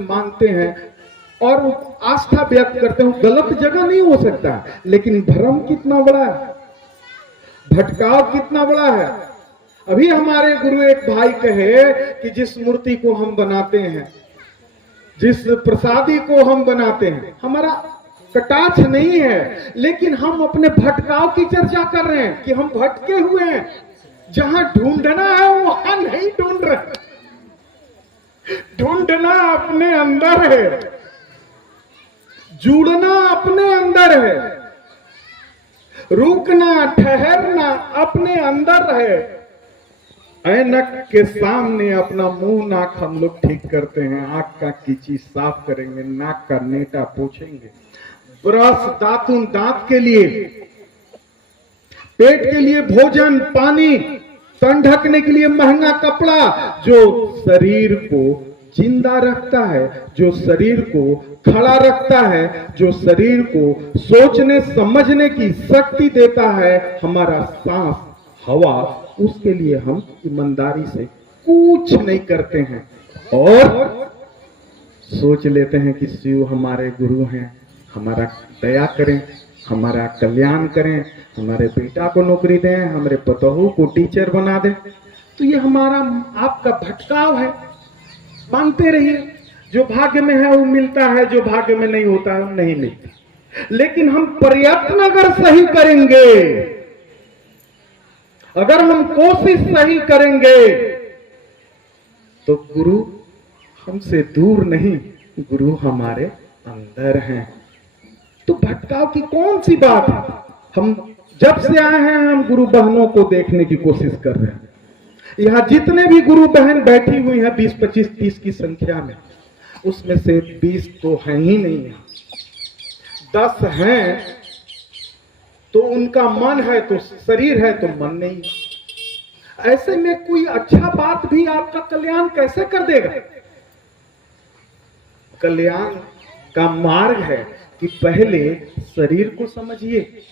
मानते हैं और आस्था व्यक्त करते हैं, गलत जगह नहीं हो सकता, लेकिन भ्रम कितना बड़ा है, भटकाव कितना बड़ा है। अभी हमारे गुरु एक भाई कहे कि जिस मूर्ति को हम बनाते हैं, जिस प्रसादी को हम बनाते हैं, हमारा कटाक्ष नहीं है, लेकिन हम अपने भटकाव की चर्चा कर रहे हैं कि हम भटके हुए हैं। जहां ढूंढना है वहां नहीं ढूंढ रहे, ढूंढना अपने अंदर है, जुड़ना अपने अंदर है, रुकना ठहरना अपने अंदर है। ऐनक के सामने अपना मुंह नाक हम लोग ठीक करते हैं, आंख का कीची साफ करेंगे, नाक का नेटा पोछेंगे, ब्रश दातुन दांत के लिए, पेट के लिए भोजन पानी, तन ढकने के लिए महंगा कपड़ा, जो शरीर को जिंदा रखता है, जो शरीर को खड़ा रखता है, जो शरीर को सोचने समझने की शक्ति देता है, हमारा सांस हवा, उसके लिए हम ईमानदारी से कुछ नहीं करते हैं और सोच लेते हैं कि शिव हमारे गुरु हैं, हमारा दया करें, हमारा कल्याण करें, हमारे बेटा को नौकरी दें, हमारे पतोहू को टीचर बना दें। तो ये हमारा आपका भटकाव है। मानते रहिए, जो भाग्य में है वो मिलता है, जो भाग्य में नहीं होता है वो नहीं मिलता। लेकिन हम प्रयत्न अगर सही करेंगे, अगर हम कोशिश सही करेंगे, तो गुरु हमसे दूर नहीं, गुरु हमारे अंदर हैं। तो भटकाव की कौन सी बात है? हम जब से आए हैं हम गुरु बहनों को देखने की कोशिश कर रहे हैं। यहां जितने भी गुरु बहन बैठी हुई हैं 20, 25, 30 की संख्या में, उसमें से 20 तो हैं ही नहीं है, 10 हैं तो उनका मन है, तो शरीर है तो मन नहीं है। ऐसे में कोई अच्छा बात भी आपका कल्याण कैसे कर देगा? कल्याण का मार्ग है कि पहले शरीर को समझिए।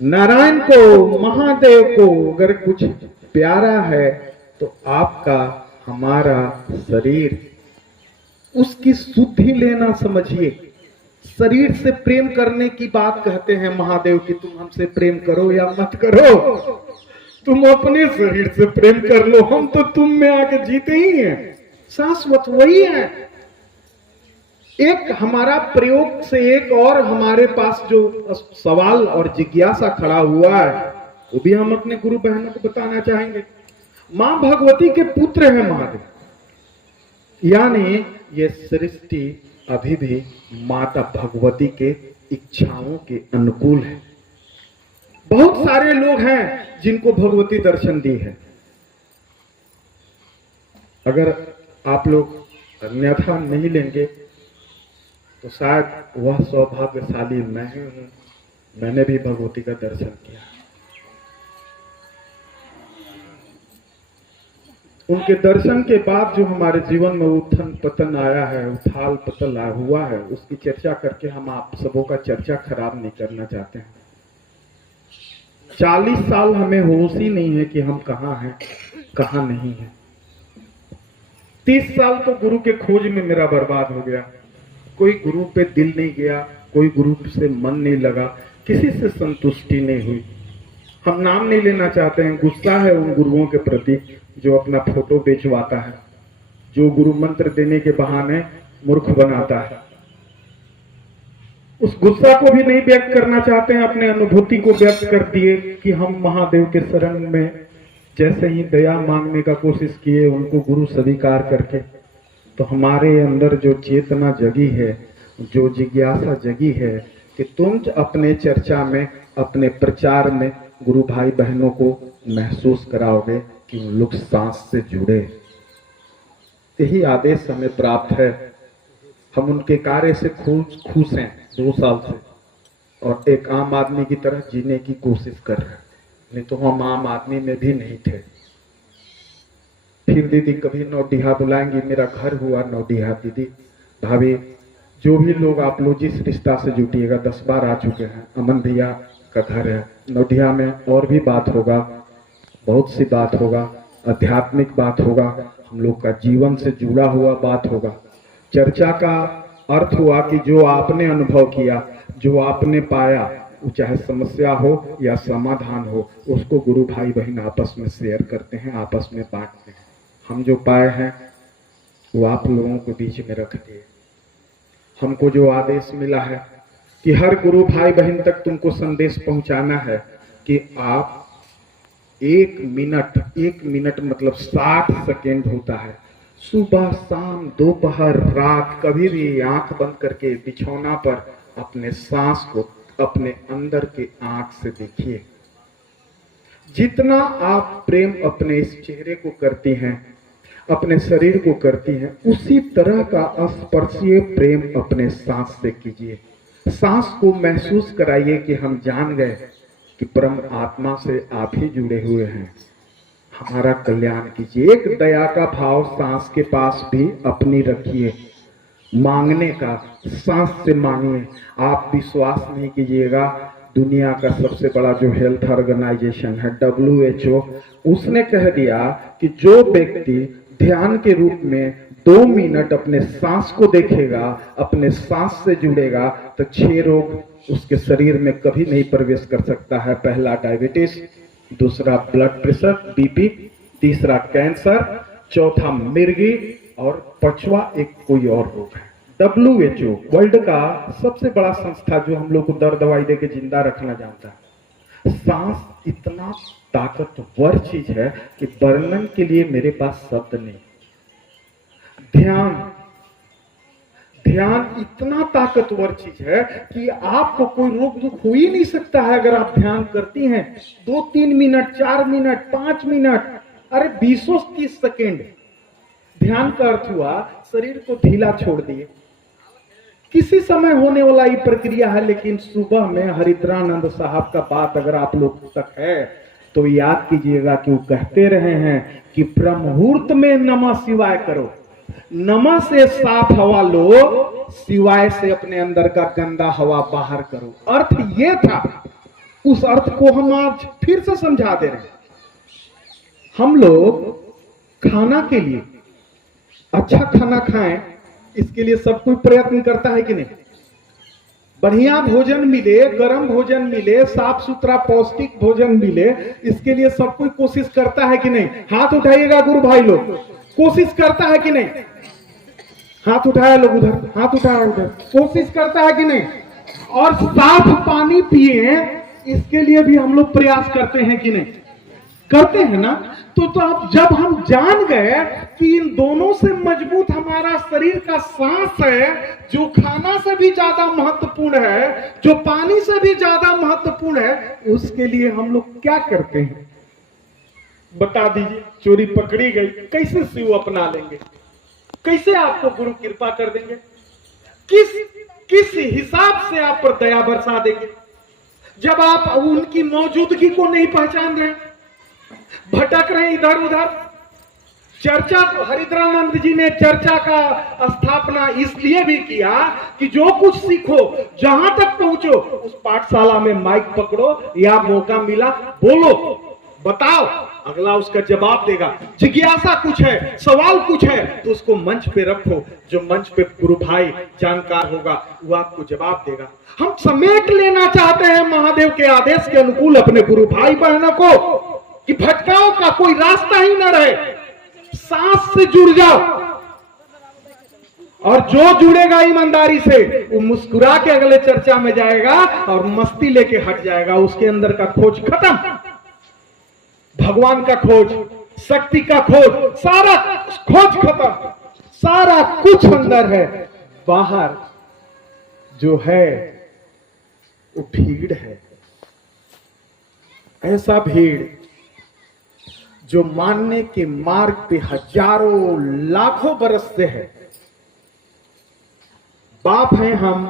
नारायण को, महादेव को अगर कुछ प्यारा है तो आपका हमारा शरीर, उसकी शुद्धि लेना समझिए। शरीर से प्रेम करने की बात कहते हैं महादेव की, तुम हमसे प्रेम करो या मत करो, तुम अपने शरीर से प्रेम कर लो, हम तो तुम में आके जीते ही हैं, शाश्वत वही है। एक हमारा प्रयोग से एक और हमारे पास जो सवाल और जिज्ञासा खड़ा हुआ है, वो भी हम अपने गुरु बहनों को बताना चाहेंगे। मां भगवती के पुत्र हैं महादेव, यानी ये सृष्टि अभी भी माता भगवती के इच्छाओं के अनुकूल है। बहुत सारे लोग हैं जिनको भगवती दर्शन दी है। अगर आप लोग अन्यथा नहीं लेंगे तो शायद वह सौभाग्यशाली मैं ही हूं, मैंने भी भगवती का दर्शन किया। उनके दर्शन के बाद जो हमारे जीवन में उथन पतन आया है, उथाल पतल हुआ है, उसकी चर्चा करके हम आप सबों का चर्चा खराब नहीं करना चाहते हैं। 40 साल हमें होश ही नहीं है कि हम कहाँ हैं, कहाँ नहीं हैं। 30 साल तो गुरु के खोज में मेरा बर्बाद हो गया। कोई गुरु पे दिल नहीं गया, कोई गुरु से मन नहीं लगा, किसी से संतुष्टि नहीं हुई। हम नाम नहीं लेना चाहते हैं, गुस्सा है उन गुरुओं के प्रति जो अपना फोटो बेचवाता है, जो गुरु मंत्र देने के बहाने मूर्ख बनाता है। उस गुस्सा को भी नहीं व्यक्त करना चाहते हैं, अपने अनुभूति को व्यक्त कर दिए कि हम महादेव के शरण में जैसे ही दया मांगने का कोशिश किए, उनको गुरु स्वीकार करके, तो हमारे अंदर जो चेतना जगी है, जो जिज्ञासा जगी है कि तुम अपने चर्चा में, अपने प्रचार में गुरु भाई बहनों को महसूस कराओगे कि उन लोग सांस से जुड़े। यही आदेश हमें प्राप्त है। हम उनके कार्य से खुश हैं 2 साल से, और एक आम आदमी की तरह जीने की कोशिश कर रहे हैं। नहीं तो हम आम आदमी में भी नहीं थे। फिर दीदी कभी नौडिहा बुलाएंगी, मेरा घर हुआ नौडिहा। दीदी भाभी जो भी लोग आप लोग जिस रिश्ता से जुटिएगा, 10 बार आ चुके हैं। अमन भैया का घर है नौडिहा में, और भी बात होगा, बहुत सी बात होगा, आध्यात्मिक बात होगा, हम लोग का जीवन से जुड़ा हुआ बात होगा। चर्चा का अर्थ हुआ कि जो आपने अनुभव किया, जो आपने पाया, वो चाहे समस्या हो या समाधान हो, उसको गुरु भाई बहन आपस में शेयर करते हैं, आपस में बांटते हैं। हम जो पाए हैं वो आप लोगों के बीच में रख दिए। हमको जो आदेश मिला है कि हर गुरु भाई बहन तक तुमको संदेश पहुंचाना है कि आप 1 मिनट मतलब 60 सेकेंड होता है, सुबह शाम दोपहर रात कभी भी आंख बंद करके बिछौना पर अपने सांस को अपने अंदर के आंख से देखिए। जितना आप प्रेम अपने इस चेहरे को करती हैं, अपने शरीर को करती हैं, उसी तरह का स्पर्शीय प्रेम अपने सांस से कीजिए। सांस को महसूस कराइए कि हम जान गए कि परम आत्मा से आप ही जुड़े हुए हैं, हमारा कल्याण कीजिए। एक दया का भाव सांस के पास भी अपनी रखिए। मांगने का, सांस से मांगिए। आप विश्वास नहीं कीजिएगा, दुनिया का सबसे बड़ा जो हेल्थ ऑर्गेनाइजेशन है WHO, उसने कह दिया कि जो व्यक्ति ध्यान के रूप में 2 मिनट अपने सांस को देखेगा, अपने सांस से जुड़ेगा, तो 6 रोग उसके शरीर में कभी नहीं प्रवेश कर सकता है। पहला डायबिटीज, दूसरा ब्लड प्रेशर BP, तीसरा कैंसर, चौथा मिर्गी और 5वां एक कोई और रोग है। WHO वर्ल्ड का सबसे बड़ा संस्था जो हम लोग को दर दवाई दे के जिंदा रखना जानता है। सांस इतना ताकतवर चीज है कि वर्णन के लिए मेरे पास शब्द नहीं। ध्यान इतना ताकतवर चीज है कि आपको कोई रोग दुख हो ही नहीं सकता है अगर आप ध्यान करती हैं। 2-3 मिनट, 4 मिनट, 5 मिनट, अरे 20-30 सेकेंड ध्यान का अर्थ हुआ शरीर को ढीला छोड़ दिए। किसी समय होने वाला ये प्रक्रिया है, लेकिन सुबह में हरिद्रानंद साहब का बात अगर आप लोग तक है तो याद कीजिएगा कि वो कहते रहे हैं कि ब्रह्ममुहूर्त में नमः शिवाय करो। नमः से साफ हवा लो, शिवाय से अपने अंदर का गंदा हवा बाहर करो। अर्थ ये था, उस अर्थ को हम आज फिर से समझा दे रहे हैं। हम लोग खाना के लिए अच्छा खाना खाएं, इसके लिए सब कोई प्रयत्न करता है कि नहीं? बढ़िया भोजन मिले, गर्म भोजन मिले, साफ सुथरा पौष्टिक भोजन मिले, इसके लिए सब कोई कोशिश करता है कि नहीं? हाथ उठाइएगा गुरु भाई लोग, कोशिश करता है कि नहीं? हाथ उठाया लोग उधर, हाथ उठाया उधर, कोशिश करता है कि नहीं? और साफ पानी पिए, इसके लिए भी हम लोग प्रयास करते हैं कि नहीं? करते हैं ना। तो अब जब हम जान गए कि इन दोनों से मजबूत हमारा शरीर का सांस है, जो खाना से भी ज्यादा महत्वपूर्ण है, जो पानी से भी ज्यादा महत्वपूर्ण है, उसके लिए हम लोग क्या करते हैं बता दीजिए? चोरी पकड़ी गई, कैसे शिव अपना लेंगे? कैसे आपको गुरु कृपा कर देंगे? किस हिसाब से आप पर दया बरसा देंगे जब आप उनकी मौजूदगी को नहीं पहचान रहे, भटक रहे इधर उधर? चर्चा, हरिद्रानंद जी ने चर्चा का स्थापना इसलिए भी किया कि जो कुछ सीखो, जहां तक पहुंचो, उस पाठशाला में माइक पकड़ो, या मौका मिला बोलो, बताओ, अगला उसका जवाब देगा। जिज्ञासा कुछ है, सवाल कुछ है, तो उसको मंच पे रखो। जो मंच पे गुरु भाई जानकार होगा वो आपको जवाब देगा। हम समेट लेना चाहते हैं महादेव के आदेश के अनुकूल अपने गुरु भाई बहनों को कि भटकाव का कोई रास्ता ही न रहे, सांस से जुड़ जाओ। और जो जुड़ेगा ईमानदारी से, वो मुस्कुरा के अगले चर्चा में जाएगा और मस्ती लेके हट जाएगा। उसके अंदर का खोज खत्म, भगवान का खोज, शक्ति का खोज, सारा खोज खत्म, सारा कुछ अंदर है। बाहर जो है वो भीड़ है, ऐसा भीड़ जो मानने के मार्ग पे हजारों लाखों बरस से है। बाप हैं हम,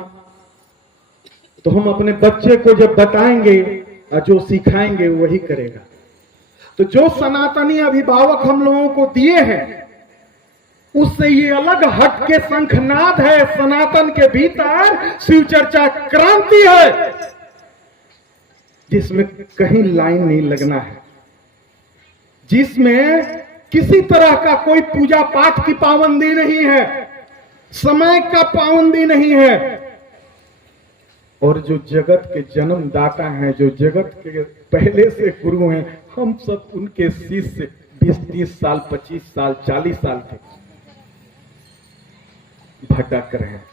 तो हम अपने बच्चे को जब बताएंगे और जो सिखाएंगे वही करेगा। तो जो सनातनी अभिभावक हम लोगों को दिए हैं, उससे ये अलग हट के शंखनाद है। सनातन के भीतर शिव चर्चा क्रांति है, जिसमें कहीं लाइन नहीं लगना है, जिसमें किसी तरह का कोई पूजा पाठ की पाबंदी नहीं है, समय का पाबंदी नहीं है। और जो जगत के जन्मदाता हैं, जो जगत के पहले से गुरु हैं, हम सब उनके शिष्य 20-30 साल, 25 साल, 40 साल थे, भटक रहे हैं।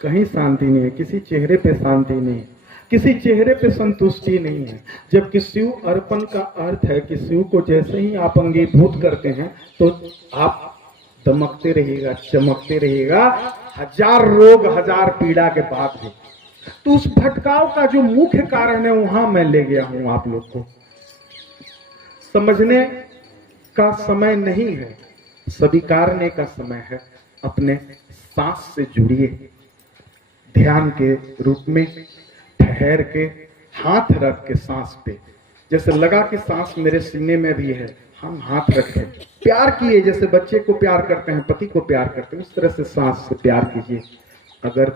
कहीं शांति नहीं है, किसी चेहरे पे शांति नहीं है, किसी चेहरे पे संतुष्टि नहीं है। जबकि शिव अर्पण का अर्थ है कि शिव को जैसे ही आप अंगीभूत करते हैं तो आप दमकते रहिएगा, चमकते रहिएगा, 1000 रोग, 1000 पीड़ा के बाद भी। तो उस भटकाव का जो मुख्य कारण है वहां मैं ले गया हूं आप लोग को। समझने का समय नहीं है, स्वीकारने का समय है। अपने सांस से जुड़िए, ध्यान के रूप में ठहर के, हाथ रख के सांस पे, जैसे लगा कि सांस मेरे सीने में भी है, हम हाथ रखें, प्यार किए, जैसे बच्चे को प्यार करते हैं, पति को प्यार करते हैं, उस तरह से सांस से प्यार कीजिए। अगर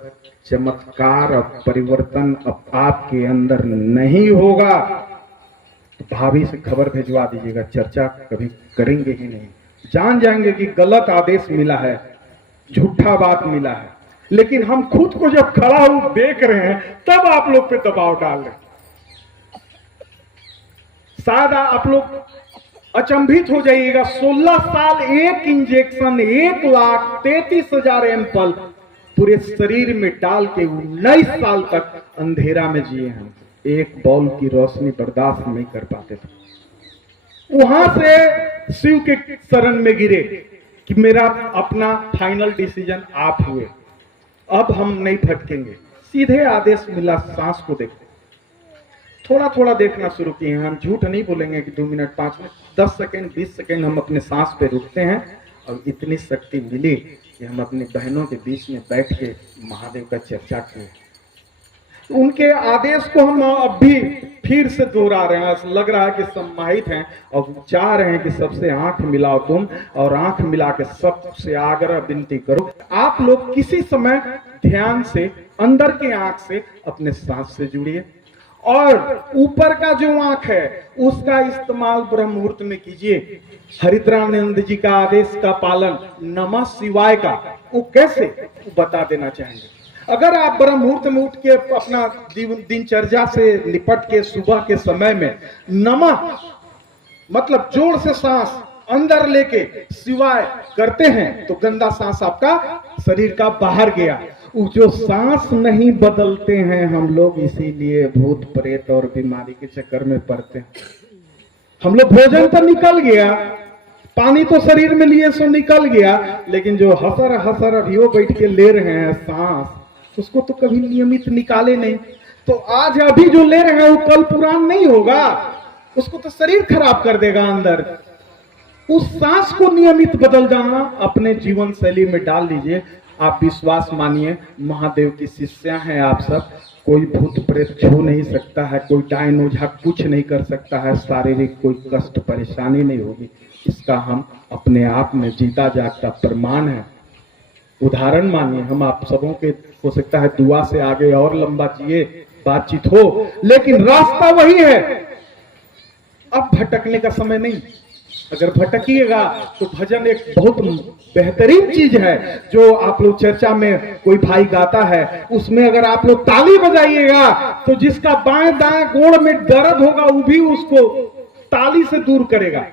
चमत्कार और परिवर्तन अब आपके अंदर नहीं होगा तो भाभी से खबर भिजवा दीजिएगा, चर्चा कभी करेंगे ही नहीं। जान जाएंगे कि गलत आदेश मिला है, झूठा बात मिला है। लेकिन हम खुद को जब खड़ा हो देख रहे हैं तब आप लोग पे दबाव डाल रहे हैं। शायद आप लोग अचंभित हो जाइएगा, 16 साल एक इंजेक्शन, 1,33,000 एम्पल पूरे शरीर में डाल के 19 साल तक अंधेरा में जिए हम। एक बॉल की रोशनी बर्दाश्त नहीं कर पाते थे। वहां से शिव के शरण में गिरे कि मेरा अपना फाइनल डिसीजन आप हुए, अब हम नहीं भटकेंगे। सीधे आदेश मिला, सांस को देखो। थोड़ा थोड़ा देखना शुरू किए हैं। हम झूठ नहीं बोलेंगे कि 2 मिनट, 5 मिनट, 10 सेकेंड, 20 सेकेंड हम अपने सांस पे रुकते हैं। और इतनी शक्ति मिली कि हम अपनी बहनों के बीच में बैठ के महादेव का चर्चा किए। तो उनके आदेश को हम अब भी फिर से दोहरा रहे हैं। ऐसा लग रहा है कि सम्माहित हैं और चाह रहे हैं कि सबसे आंख मिलाओ तुम, और आंख मिला के सबसे आग्रह विनती करो, आप लोग किसी समय ध्यान से अंदर की आंख से अपने सांस से जुड़िए, और ऊपर का जो आंख है उसका इस्तेमाल ब्रह्म मुहूर्त में कीजिए। हरिद्रानंद जी का आदेश का पालन, नमः शिवाय का, वो कैसे वो बता देना चाहेंगे। अगर आप ब्रह्म मुहूर्त में उठ के अपना दिनचर्या से निपट के सुबह के समय में नमः मतलब जोर से सांस अंदर लेके शिवाय करते हैं तो गंदा सांस आपका शरीर का बाहर गया। जो सांस नहीं बदलते हैं हम लोग, इसीलिए भूत प्रेत और बीमारी के चक्कर में पड़ते हैं। हम लोग भोजन तो निकल गया, पानी तो शरीर में लिए सो निकल गया, लेकिन जो हसर हसर अभी वो बैठ के ले रहे हैं सांस, उसको तो कभी नियमित निकाले नहीं। तो आज अभी जो ले रहे हैं वो कल पुरान नहीं होगा, उसको तो शरीर खराब कर देगा अंदर। उस सांस को नियमित बदल जाना अपने जीवन शैली में डाल लीजिए। आप विश्वास मानिए, महादेव की शिष्या हैं आप सब। कोई भूत प्रेत छू नहीं सकता है, कोई डायन ओझा कुछ नहीं कर सकता है, शारीरिक कोई कष्ट परेशानी नहीं होगी। इसका हम अपने आप में जीता जागता प्रमाण है, उदाहरण मानिए। हम आप सबों के हो सकता है दुआ से आगे और लंबा जिए, बातचीत हो, लेकिन रास्ता वही है। अब भटकने का समय नहीं। अगर भटकिएगा तो भजन एक बहुत बेहतरीन चीज है जो आप लोग चर्चा में कोई भाई गाता है, उसमें अगर आप लोग ताली बजाइएगा तो जिसका बाएं दाएं गोड़ में दर्द होगा वो भी उसको ताली से दूर करेगा।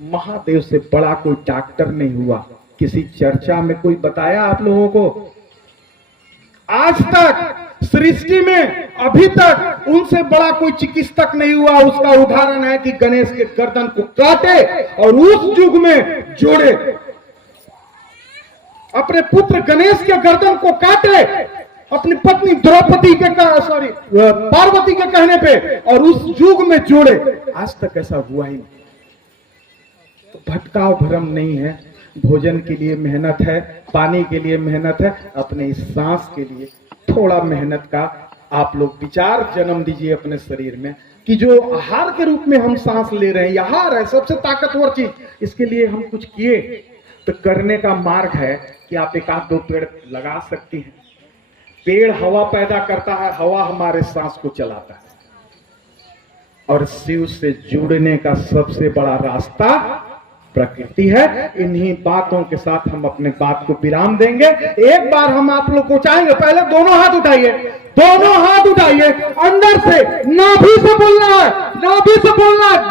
महादेव से बड़ा कोई डॉक्टर नहीं हुआ। किसी चर्चा में कोई बताया आप लोगों को? आज तक सृष्टि में अभी तक उनसे बड़ा कोई चिकित्सक नहीं हुआ। उसका उदाहरण है कि गणेश के गर्दन को काटे और उस युग में जोड़े। अपने पुत्र गणेश के गर्दन को काटे अपनी पत्नी द्रौपदी के पार्वती के कहने पे और उस युग में जोड़े। आज तक ऐसा हुआ ही नहीं। तो भटकाव भ्रम नहीं है। भोजन के लिए मेहनत है, पानी के लिए मेहनत है, अपने इस सांस के लिए थोड़ा मेहनत का आप लोग विचार जन्म दीजिए अपने शरीर में कि जो आहार के रूप में हम सांस ले रहे हैं, आहार है सबसे ताकतवर चीज। इसके लिए हम कुछ किए तो करने का मार्ग है कि आप 1-2 पेड़ लगा सकती हैं। पेड़ हवा पैदा करता है, हवा हमारे सांस को चलाता है। और शिव से जुड़ने का सबसे बड़ा रास्ता प्रकृति है। इन्हीं बातों के साथ हम अपने बात को विराम देंगे। एक बार हम आप लोग को चाहेंगे, पहले दोनों हाथ उठाइए, दोनों हाथ उठाइए, अंदर से नाभि से बोलना है, नाभि से बोलना है,